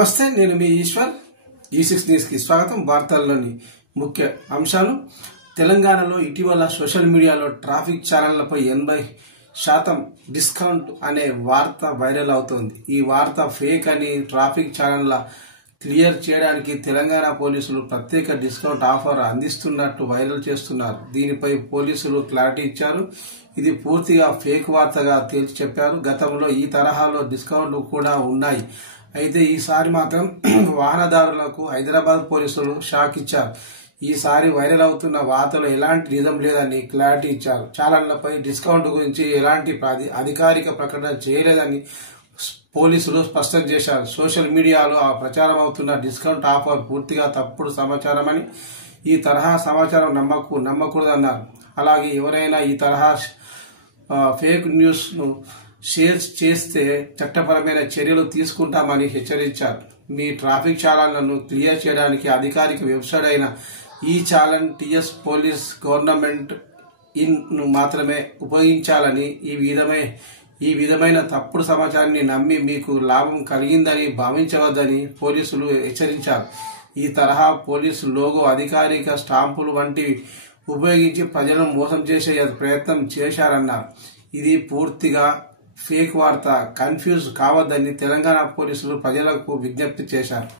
నమస్తే, నేను మీ Eshwar. E6 news కి స్వాగతం. వార్తల్లోని ముఖ్య అంశాలు. తెలంగాణలో ఇటీవల సోషల్ మీడియాలో ట్రాఫిక్ ఛానళ్లపై 80% డిస్కౌంట్ అనే వార్త వైరల్ అవుతోంది. ఈ వార్త ఫేక్ అని ట్రాఫిక్ ఛానళ్ల క్లియర్ చేయడానికి తెలంగాణ పోలీసులు ప్రత్యేక డిస్కౌంట్ ఆఫర్ అందిస్తున్నట్టు వైరల్ చేస్తున్నారు. దీనిపై పోలీసులు క్లారిటీ ఇచ్చారు. ఇది పూర్తిగా ఫేక్ వార్తగా తేల్చి చెప్పారు. గతంలో ఈ తరహాలో డిస్కౌంట్లు కూడా ఉన్నాయి. అయితే ఈసారి మాత్రం వాహనదారులకు హైదరాబాద్ పోలీసులు షాక్ ఇచ్చారు. ఈసారి వైరల్ అవుతున్న వార్తలో ఎలాంటి నిజం లేదని క్లారిటీ ఇచ్చారు. ఛానళ్లపై డిస్కౌంట్ గురించి ఎలాంటి అధికారిక ప్రకటన చేయలేదని పోలీసులు స్పష్టం చేశారు. సోషల్ మీడియాలో ప్రచారం అవుతున్న డిస్కౌంట్ ఆఫర్ పూర్తిగా తప్పుడు సమాచారమని, ఈ తరహా సమాచారం నమ్మకూడదన్నారు. అలాగే ఎవరైనా ఈ తరహా ఫేక్ న్యూస్ ను షేర్ చేస్తే చట్టపరమైన చర్యలు తీసుకుంటామని హెచ్చరించారు. మీ ట్రాఫిక్ ఛానళ్లను క్లియర్ చేయడానికి అధికారిక వెబ్సైట్ అయిన ఈ channel TS police government in ను మాత్రమే ఉపయోగించాలని, ఈ విధమైన తప్పుడు సమాచారాన్ని నమ్మి మీకు లాభం కలిగిందని భావించవద్దని పోలీసులు హెచ్చరించారు. ఈ తరహా పోలీసు లోగో, అధికారిక స్టాంపులు వంటివి ఉపయోగించి ప్రజలను మోసం చేసే ప్రయత్నం చేశారన్నారు. ఇది పూర్తిగా ఫేక్ వార్త. కన్ఫ్యూజ్ కావద్దని తెలంగాణ పోలీసులు ప్రజలకు విజ్ఞప్తి చేశారు.